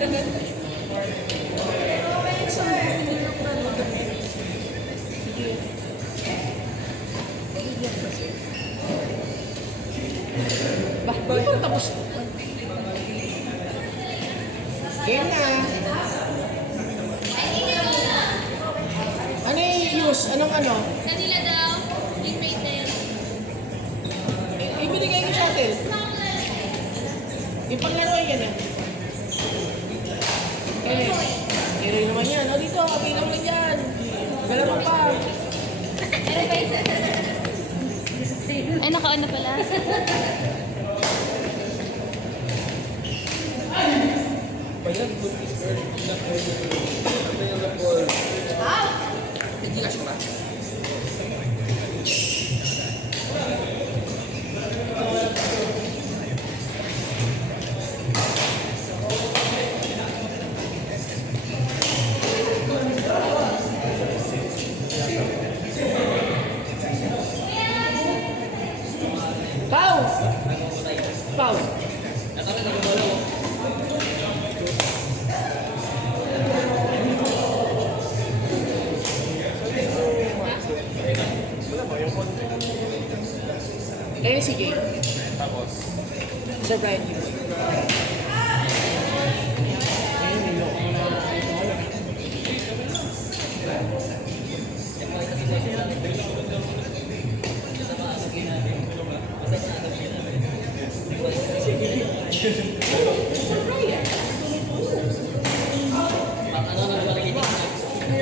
Bakit pa tapos? Game na. Ano yung use? Anong ano? Kanila daw, yung rated. Ibinigay ko shuttle. Yung paglaro ay yan. Kaya naman yan. O dito, kapinaw lang yan. Galaro pa. Ay, naka-on na pala. Hindi ka siya ba? Pau! Pau! Kaya si Jay. Tapos? Sir Brian.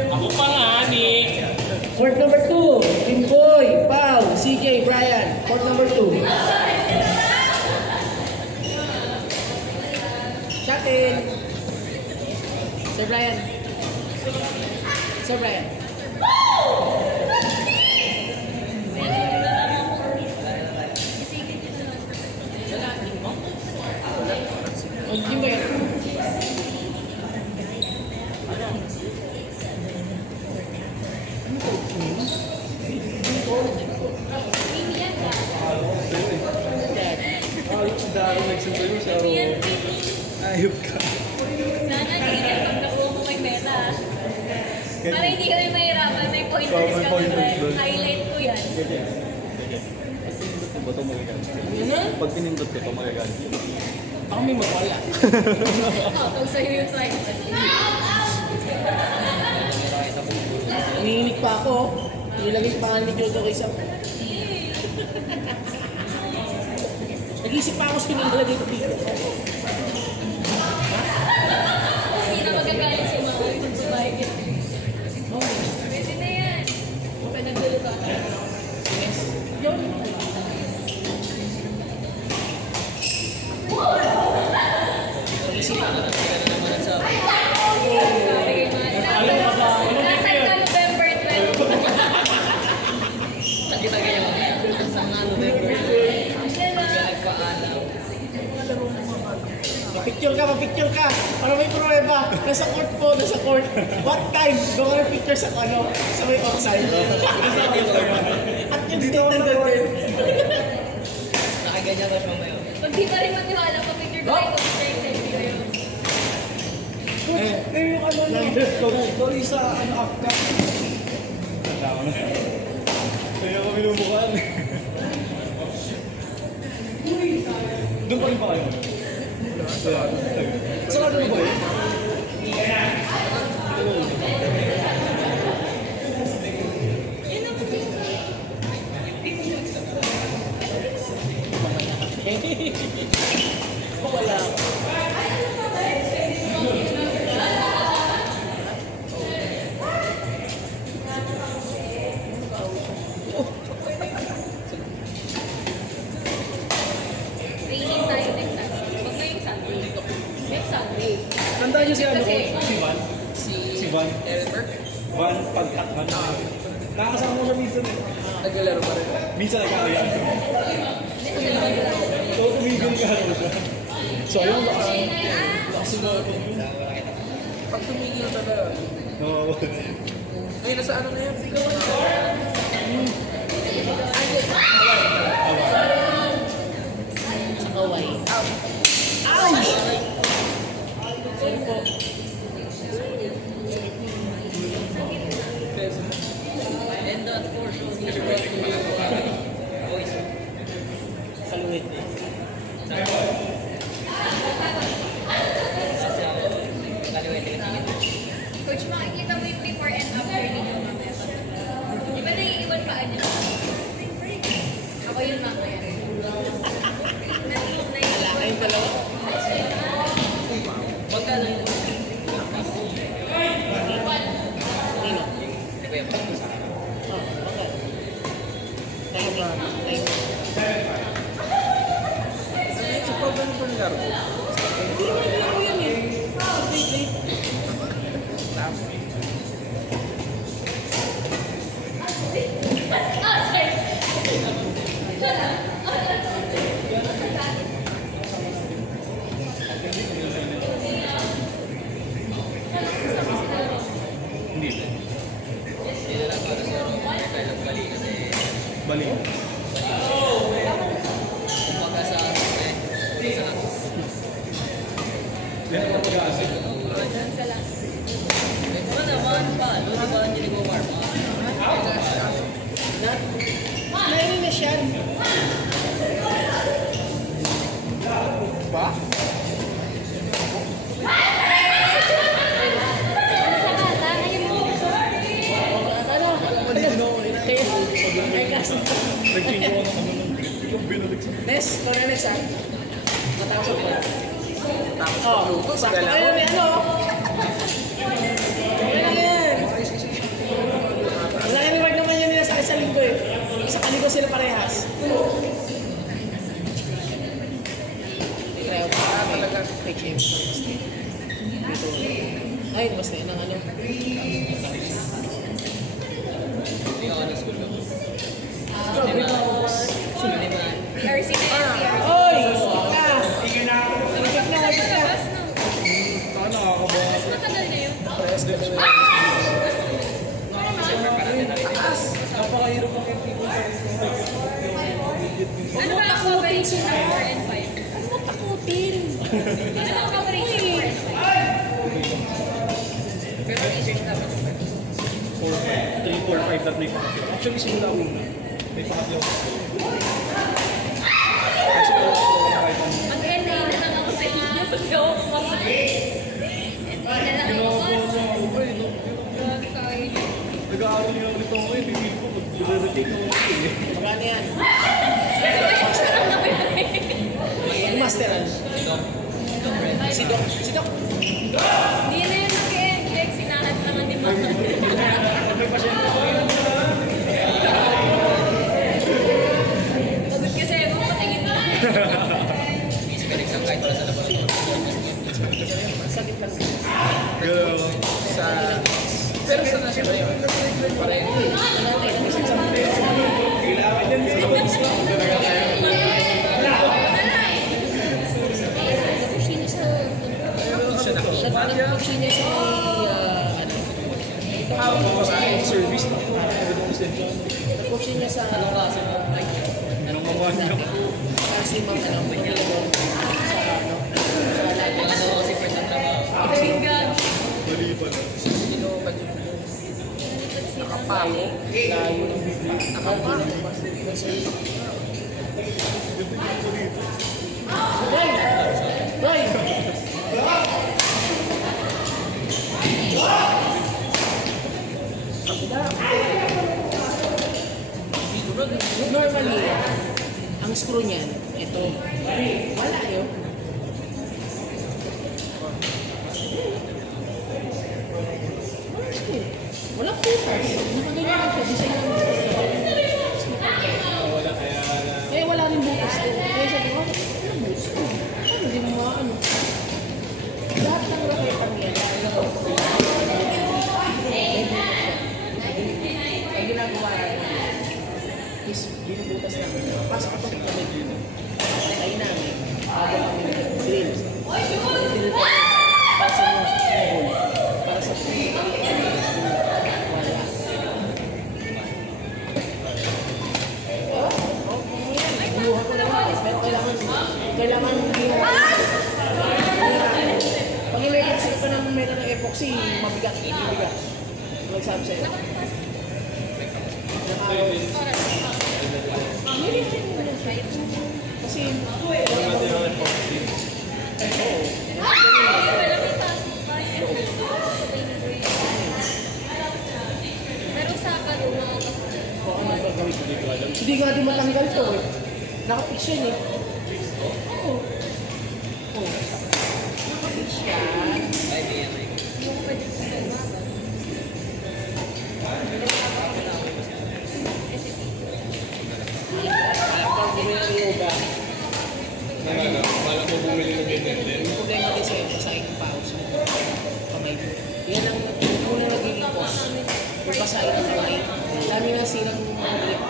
Ako pa nga, ni. Court number 2, Team Boy, Pau, CJ, Brian. Court number 2. Shuttle. Sir Brian. Sir Brian. Oh, yun ba yan? Ayop ka. Sana tingin pag nakuha mo may pera. Para hindi kami mahirapan, may pointers kami. Highlight ko yan. Pag pinindot ko ito, magagal. Baka may mawala. Pag sa'yo yung try. Nanginig pa ako. Nilagay pa nga ni Jojo kay Sam. Nag-isip pa ako sa pinaglalagay ko dito. Hindi na magagalit si Mama yung magbabayad yan. Pwede na yan. Pwede nagluluto ka. Yun. Nag-isip pa ako. Nasa ka November 12. Kita kaya mo. Sa nga November. Picture ka. Para may pruweba. Nasa court po, nasa court. What time? Gawa ng picture sa ano? Sa may outside. At yung dito ako nandun. Nakaganyan ba siya ngayon? Pag di pa rin matiwala, pag-picture ko kayo kung straight sa video. Yung ano lang. Tuloy sa ano after. Tama na. Kaya kami lumukaan. Doon pa rin ba kayo? Saan ka na ba yun? Wala. Training tayo next Sunday. Huwag na yung Sunday. Next Sunday. Tandaan niyo si ano? Kasi, Si Van? Si Van? Van pagtakman. Nakakasama mo siya minsan eh. Naglalaro pa rin. Minsan nagkakaya. So, tumigil ka ano siya. So, ayun, lakas mo. Pag tumigil talaga. No. Ngayon, nasa ano na yan? Sa kaway. Ouch! po. Kaluwit. Coach, makikita mo yung before and after ninyo mamaya. Di ba naiiwan pa niyo? Ako yun mamaya. Wala kayong dalawa. Magkano yun? Nino? Di ba yung sa Oh, okay. Tayo ba? Tayo. Sa program ko nilaro ko. Hindi naman nilaro yan eh. Update. Ah, sorry. Bali. Kumbaga sa Yan ang pag-aasik. Ito naman pa. Doon ba ang hindi ko warm up? Naiinis yan. Ba? Ano? Ay, kasi. Nag-change ako ng ano ng biglang binalik sa Nes, ito na next ah. Matapos ko. Tapos Oh, pagluto, sakto magalaw. kayo may ano. Yan lang yan. Wala reward naman yun nila sa isang linggo eh. Sa kaligo sila parehas. Kaya Talaga. may James na basta. Dito. Ay, basta yun ang ano. Hindi ako nag-school ko. RC na yan, PRC. Oy! Ah! Higit na, higit na. Labas no. Saan nakakabawa? Mas matagal na yun. Napakahirap ang people sa Ano ba ang coverage ng 4 and 5? Ano mo takutin? Ano ang coverage ng 4 and 5? Pero research naman. 3, 4, 5 na may pangatlo. Actually, simula una. May pangatlo. Kasi Ang NA na lang ako sa inyo. Pag ako kumasakit. NA na lang ako. nag-aaral nga ulit ako eh. Bibig ko, mag-retake ako ulit eh. Magkano yan? Masteran. Si Doc. Si Doc. Hindi na yun mag-NX. Sinakad naman ni Mama. May pasyente ko rin. Pagod kasi ako, patingin na. Physical exam kahit wala sa laboratory. Sakit lang. Sa... Pero sa national yun. Pareho. Siya na. Nag-push niya si... Service na. Nag-push niya sa... Anong klase mo? Anong mga niyo? Kasi mga ano, mga Ano kasi pwede na trabaho? Tinggan. Mali pala. Sino ba yung nakapako? layo ng bigla. Nakapako? Roy! Roy! Normally, ang screw niyan, ito. Wala yun. Wala putas. Nakaganyan lang siya. Design lang siya. Eh, wala rin butas din. Kaya sabi ko, ano butas? Ano, hindi mo ano. Lahat ng rakay kami yan. Ang ginagawa is binubutas namin. Pasok ito kami dito. Ay namin. Bago kami nag-drill. Drill kami. Para sa mga hole. Para sa wala. Buha ko naman. Kailangan hindi mo. Pag Boxing, mabigat, mabigat. Nagsabi sa'yo. Kasi, Pero sa kalungan, hindi nga din matanggal to eh. Nakapix yan eh. Oo. Oo. Nakapix yan. yung pwede ko sa umaga. Pag bumili ng yoga, Wala mo bumili ng ganyan din. yung problema din sa'yo, pasahin ng pause mo. Kamay mo. Yan ang una nagiging cause. Yung pasahin ng kamay. Dami na silang grip.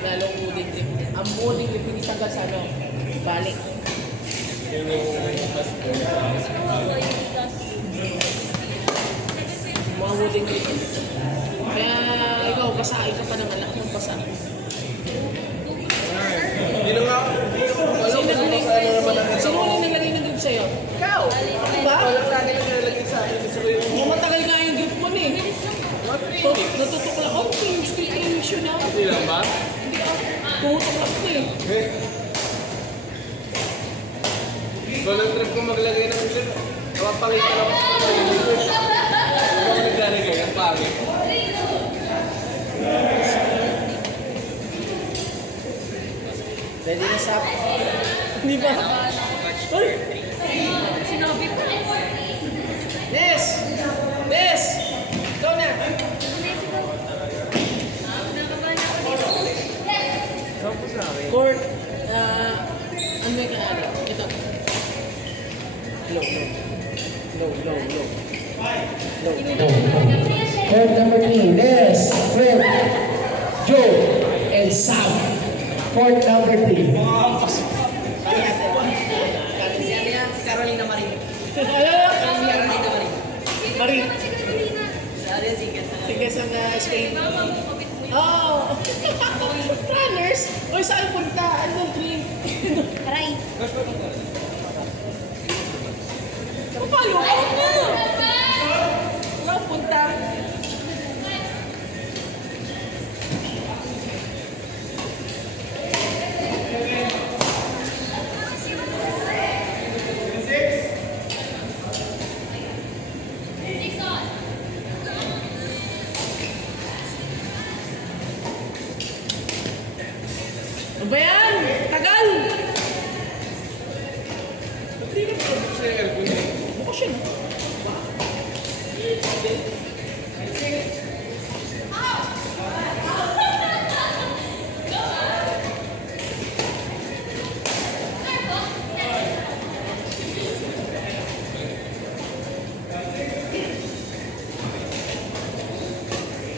Lalong mooding grip. Ang mooding grip, hindi tanggal sa ano. Balik. Mga mooding grip. Kaya ikaw, basahin ka pa ng anak ng basa. Hindi na nga, Sino nang naglagay ng grip sa'yo? Ikaw! Ako ba? walang lagi na nilalagay sa akin. Gusto ko yung Mga matagal nga yung grip mo eh. Natutok lang. Oh, yung stick emission na. hindi lang ba? Hindi ako. Tumutok lang ko eh. Walang trip ko maglagay ng grip. Kapapakita lang ako sa mga Huwag naglalagay, ang pangit. Ready na sa... Hindi ba? Uy! Sinabi ko. Des! Des! Ikaw na! Nakabahan ako dito. Court, ano may kaano? Ito. Low, low. Low, low, low. Low. Court number 3, Les, Fred, Joe, and Sam. Court number 3. Si Carolina Marin. Marin. Sige sa Spain. Oh! Runners? Uy, saan punta? Anong drink? Aray. Papalo ka na! Saan punta? Ano ba yan? Tagal! Hindi na pa sa aircon eh. Bukas yun.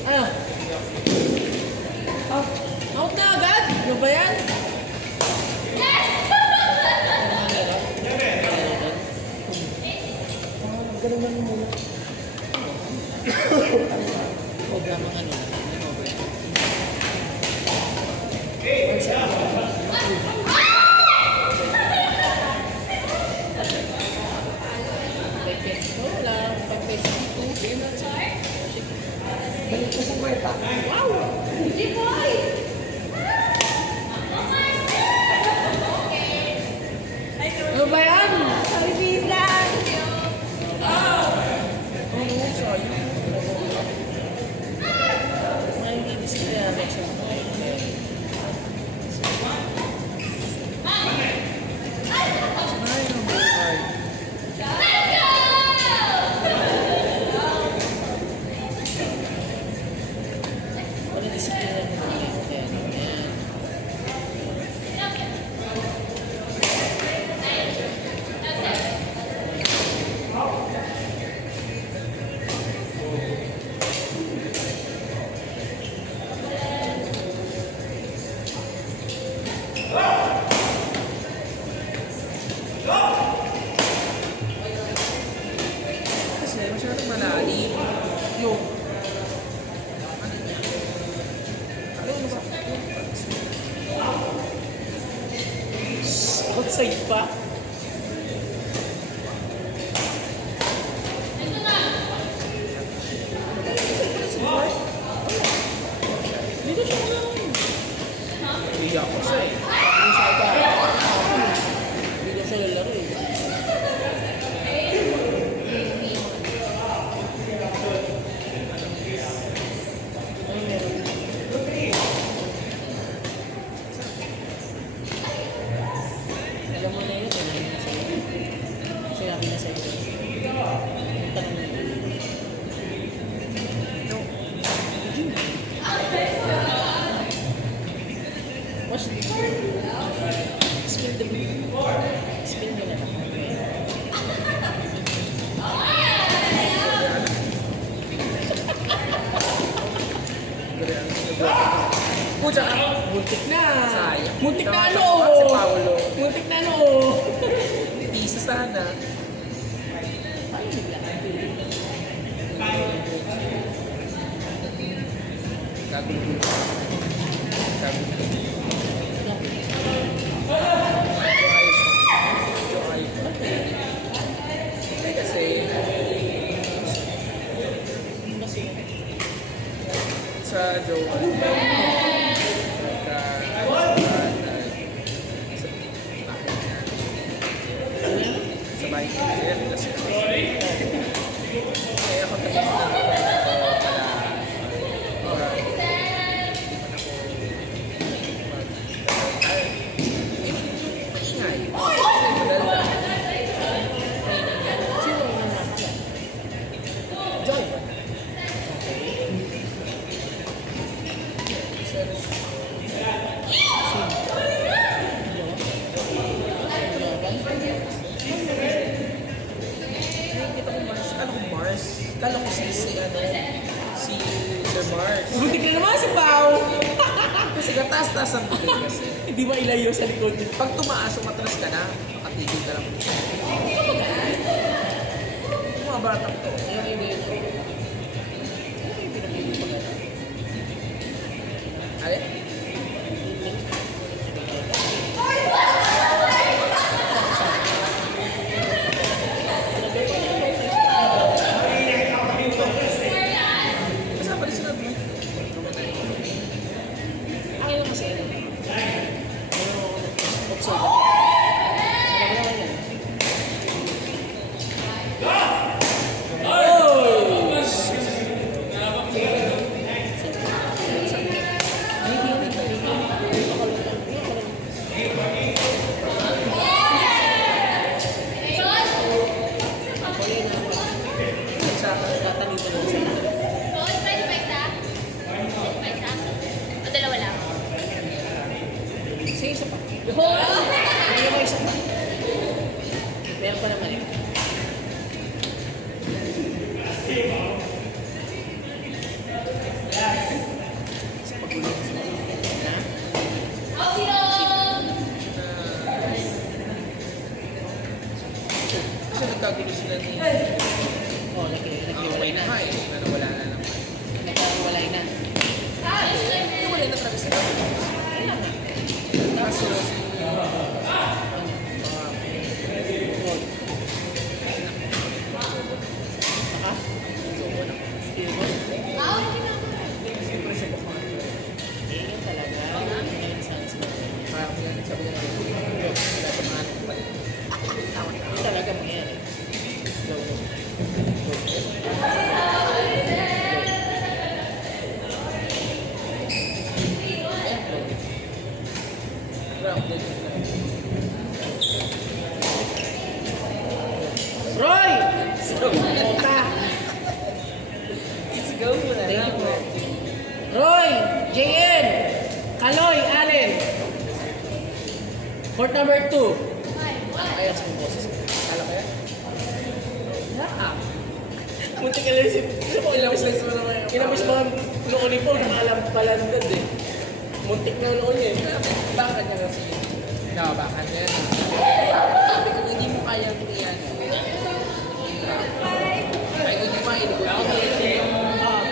Ano? Out na agad? Ano ba yan? Ganun lang muna. Huwag namang ano. Wala. Balik ko sa kwarta. Wow! Hindi po ay! Ano ba yan? Sorry, Bisan. Kasi masyadong malalim. Yung Outside pa. Muntik na. Sayang. Muntik na ano. Si Paolo. Muntik na ano. Isa sana. Kagulo. Sa Joe. Sa bahay ko. Kaya ako tapos na kala ko si Sir Mars. Muntik na naman si Pao. Kasi gatas-tas ang bigay kasi. Hindi ba ilayo sa likod? Pag tumaas, umatras ka na, makatigil ka lang. Mga batang to. Alin? Meron pa naman eh. Sa pagulong sa na? Kasi nagkagulo sila ni... Oo, nag-iwalay na. Nawala na naman. Nag-iwalay na. Nawala na talaga sila. Kaso, Roy! Kota! isigaw mo na lang. Roy! JN! Kaloy! Allen! Court number 2. Ayos mo boses. Kala ko yan? Munti ka lang Ilang slice mo naman yung... Kinabis mo ang noon ni Paul, nakalam pala nandad eh. Muntik na noon eh. Baka niya kasi. Baka niya. Sabi ko, hindi mo kaya yan. Ay, hindi pa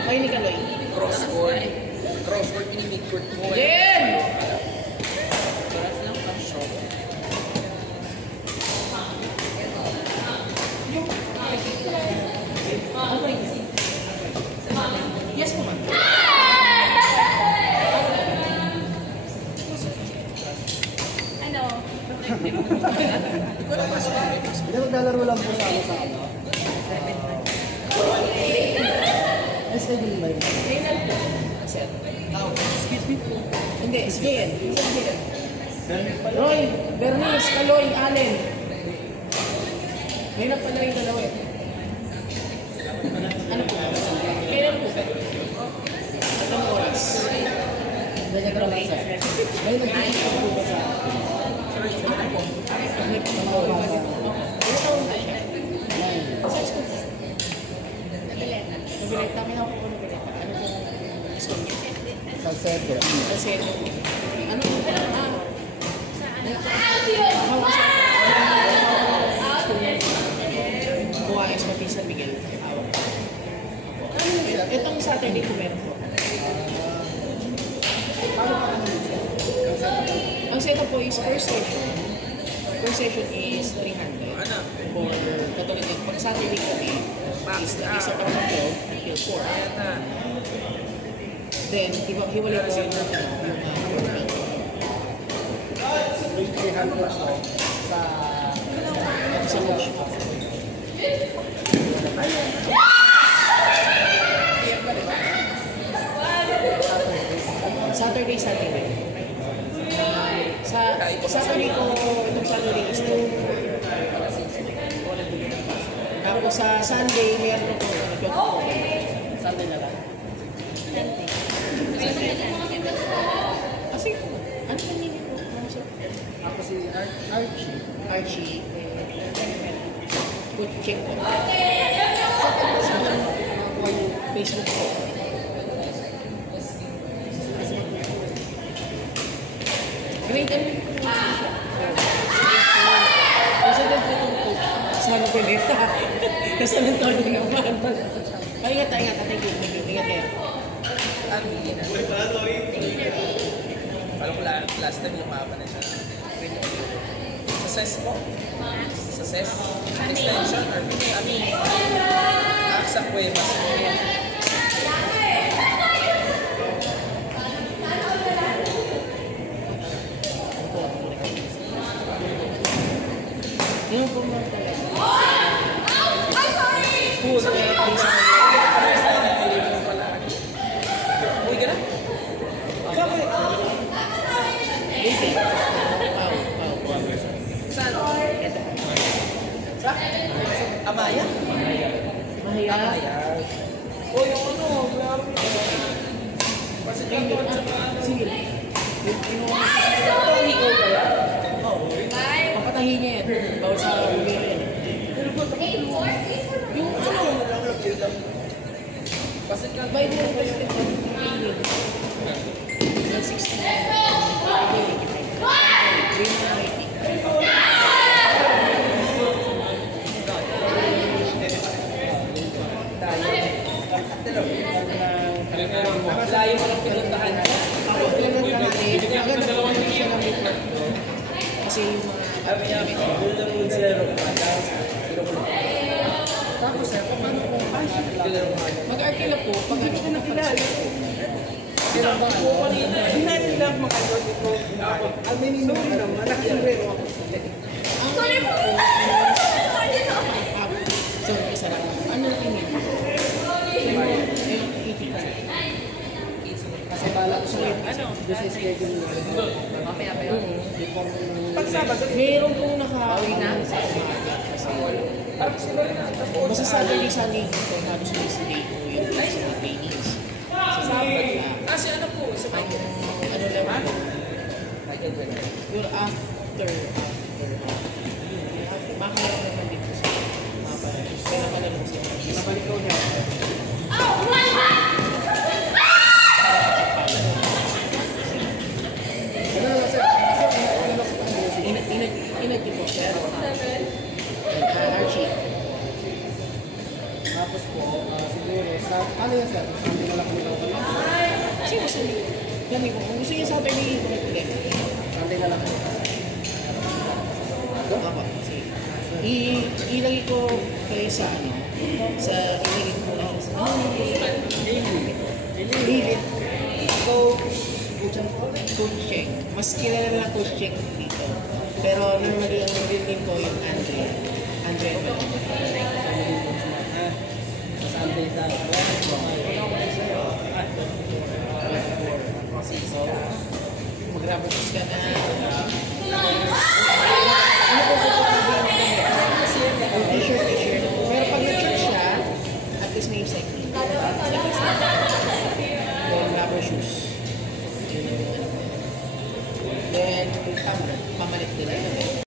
Ay, ni Kaloy. crossword. Crossword, pinimid-court mo. JN! Oras lang ang show. Yes po ma'am. Ano? Ikaw na mas Hindi, maglalaro lang po sa ano. SID ba yun? Excuse me po. Hindi, sige yan. Roy, Bernice, Kaloy, Allen. May nagpala rin dalawa eh. Ano po? Kailan po? At ang oras? Ganyan ka lang sir. May nag-iisip po ba sa Nag-elect namin ako po nag-elect. Ano po? Salcedo? Kasi Ano? Kuha expertise San Miguel. Itong Saturday ko meron po. Ang setup po is per session. Per session is 300. For katulad yun, pag Saturday kami, is isa pa ng 12 until 4. Then, hiwalay ko yung mga 300 po sa coach. Saturday. Sa Saturday ko, itong Saturday is 2. Tapos sa Sunday, meron ako Sunday na lang. Kasi, ano na nini ko? ako si Archie. Archie. Good check ko. Facebook ko. Grade ano? Kasi doon po itong coach. Sana pinita. Kasi nang tono naman. Ingat. Thank you. Ingat kayo. Alam ko last time lumaba na siya. Sa SES po? Sa SES? Extension or sa Cuevas. Yung po mga talaga. Uy, gana? Saan? Sa? Amaya? Mahiya. O yung ano, laro na. Kasi kanton sa ano. Sige. Ito ang ikaw ba yan? Papatahin niya yan. Bawal sa bumili yan. Yung ano, nalalagay lang. Kasi kanton. By the way, 160. Layo mo lang pinuntahan. Ako, pinuntahan natin. Ang ganda ko naman siya ng report ko. Kasi yung mga... Tapos sir, paano kung Mag-arkila po, pag ano ko nakilala. hindi natin lang makagawa dito. Ang minimum naman, nakasumbrero ako. Sorry po! Sorry, isa lang. Ano na tingin? Kasi bala ko sa this is schedule nila. Mamaya pa yun. Pag Sabado, Meron pong nakauwi na sa umaga. Kasi Parang sila rin na. basta Saturday, Sunday dito, halos may stay ko yung sa trainings. Sa Saturday lang. Kasi ano po, sa Ang Michael. ano lang po, Michael Brenner. yung after. Bakit lang naman dito sa mga pala. Kaya pala naman siya. nabalik ko niya. Ano na sir? Kasi ano na sa pag-music? Inag po. Archie. Tapos po, siguro, sa, ano yan sir? Sunday na lang kami lang kami. Kasi gusto niyo. Kami po. Kung gusto niya Saturday, tumatulog. Sunday na lang kami. Apa. Sige. Ilagay ko kayo sa ano, sa ilagay ko na sa David. Coach Cheng. Mas kilala na Coach Cheng dito. Pero normally ang name ko yung Andre. Andre ba? Sa Sunday na.